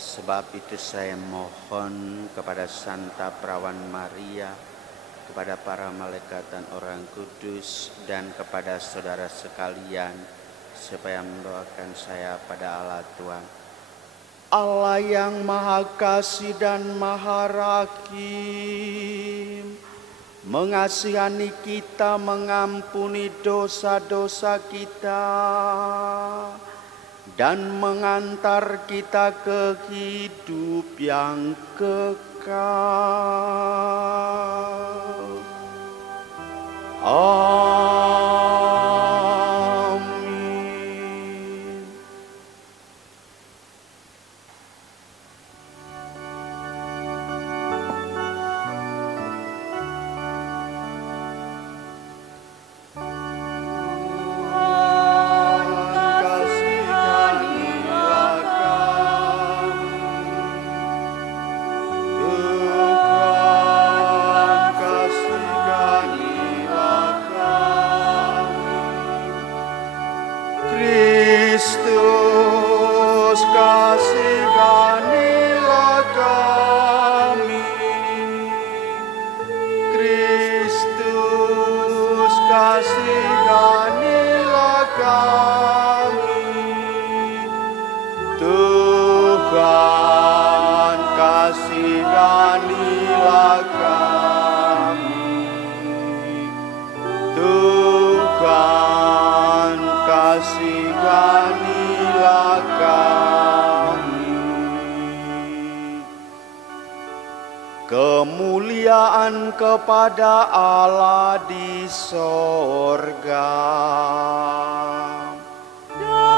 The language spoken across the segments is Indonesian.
sebab itu saya mohon kepada Santa Perawan Maria, kepada para malaikat dan orang kudus, dan kepada saudara sekalian, supaya mendoakan saya pada Allah Tuhan. Allah yang Maha Kasih dan Maha Rakim, mengasihani kita, mengampuni dosa-dosa kita, dan mengantar kita ke hidup yang kekal. Amin. Kemuliaan kepada Allah di sorga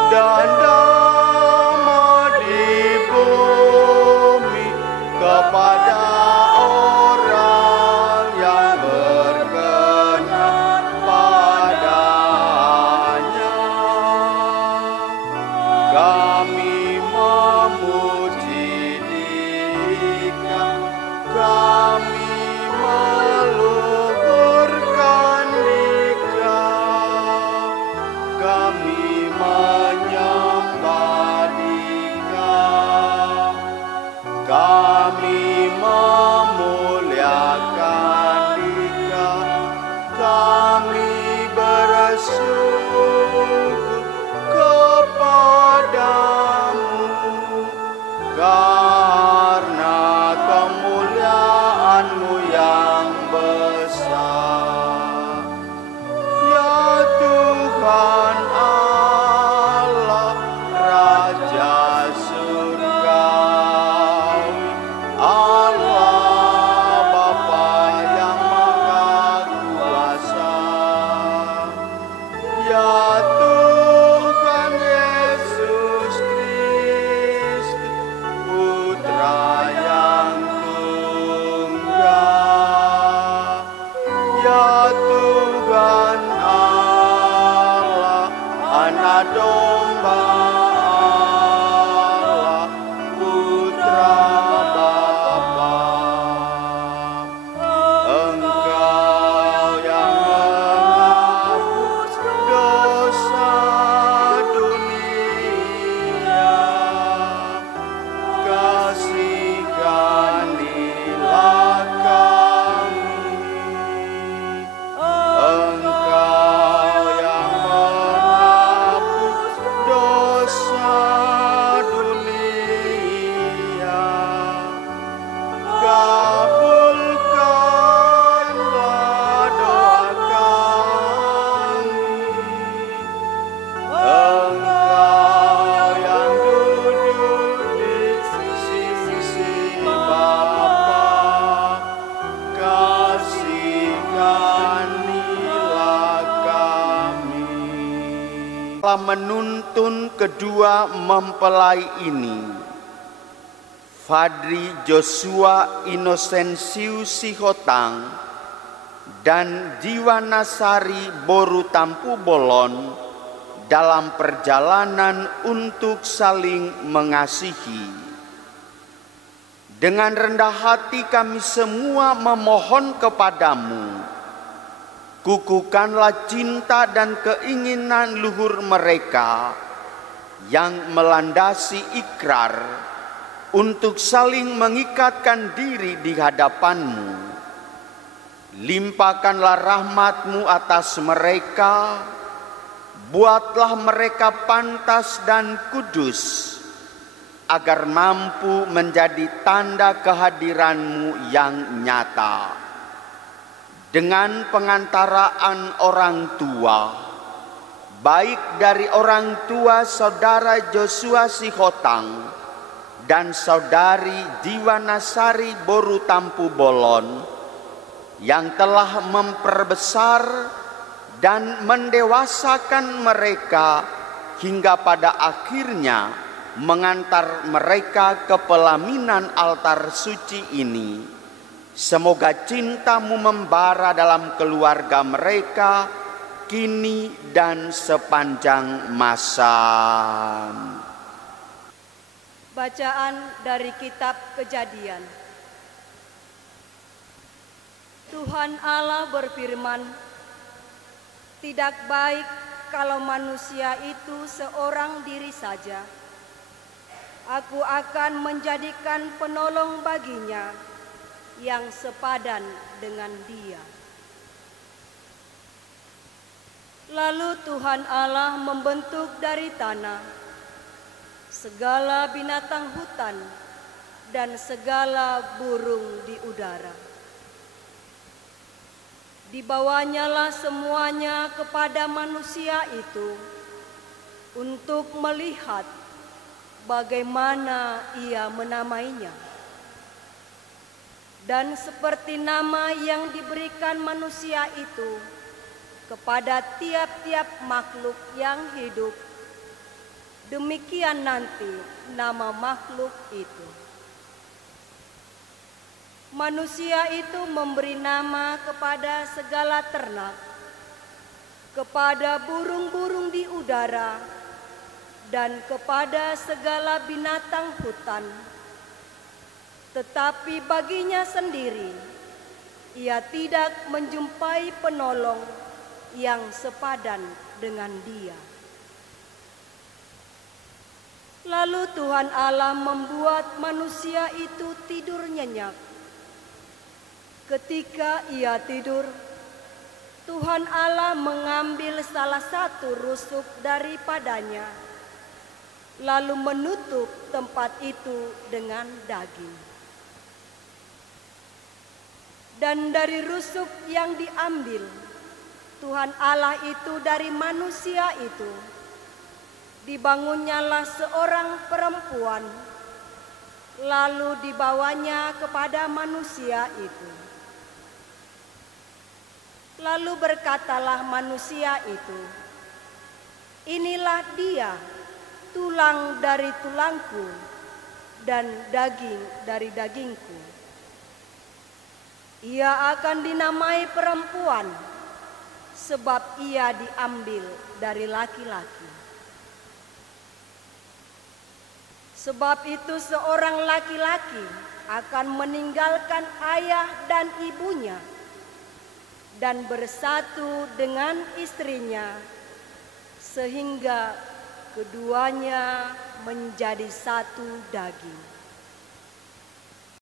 dan damai di bumi kepada orang yang berkenan padanya. Kami memuji Dia, kami meluhurkan Dia, kami menyembah Dia, kami memuliakan Dia, kami bersyukur kepadamu karena kemuliaan-Mu yang besar. Ya Tuhan Allah, Raja surgawi, Allah Bapa yang Maha Kuasa. Ya Tuhan Yesus Kristus, Putra yang tunggal. Ya Tuhan Allah, Anak Domba Allah, Putra Bapa. Engkau yang menghapus dosa dunia, kasihanilah kami. Engkau yang menghapus dosa dunia, kabulkanlah doa kami. Engkau yang duduk di sisi Bapa, kasihanilah kami. Telah menuntun kedua mempelai ini, Fadri Joshua Inosensius Sihotang dan Jiwanasari Boru Tampu Bolon, dalam perjalanan untuk saling mengasihi. Dengan rendah hati kami semua memohon kepadamu, kukuhkanlah cinta dan keinginan luhur mereka yang melandasi ikrar untuk saling mengikatkan diri di hadapan-Mu. Limpahkanlah rahmat-Mu atas mereka, buatlah mereka pantas dan kudus, agar mampu menjadi tanda kehadiran-Mu yang nyata. Dengan pengantaraan orang tua, baik dari orang tua saudara Joshua Sihotang dan saudari Diwanasari Boru Tampu Bolon, yang telah memperbesar dan mendewasakan mereka hingga pada akhirnya mengantar mereka ke pelaminan altar suci ini. Semoga cinta-Mu membara dalam keluarga mereka kini dan sepanjang masa. Bacaan dari kitab Kejadian. Tuhan Allah berfirman, "Tidak baik kalau manusia itu seorang diri saja. Aku akan menjadikan penolong baginya yang sepadan dengan dia." Lalu Tuhan Allah membentuk dari tanah segala binatang hutan dan segala burung di udara. Dibawanyalah semuanya kepada manusia itu untuk melihat bagaimana ia menamainya. Dan seperti nama yang diberikan manusia itu kepada tiap-tiap makhluk yang hidup, demikian nanti nama makhluk itu. Manusia itu memberi nama kepada segala ternak, kepada burung-burung di udara, dan kepada segala binatang hutan. Tetapi baginya sendiri, ia tidak menjumpai penolong yang sepadan dengan dia. Lalu Tuhan Allah membuat manusia itu tidur nyenyak. Ketika ia tidur, Tuhan Allah mengambil salah satu rusuk daripadanya, lalu menutup tempat itu dengan daging. Dan dari rusuk yang diambil Tuhan Allah itu dari manusia itu, dibangunnyalah seorang perempuan, lalu dibawanya kepada manusia itu. Lalu berkatalah manusia itu, "Inilah dia, tulang dari tulangku dan daging dari dagingku. Ia akan dinamai perempuan, sebab ia diambil dari laki-laki. Sebab itu seorang laki-laki akan meninggalkan ayah dan ibunya dan bersatu dengan istrinya, sehingga keduanya menjadi satu daging."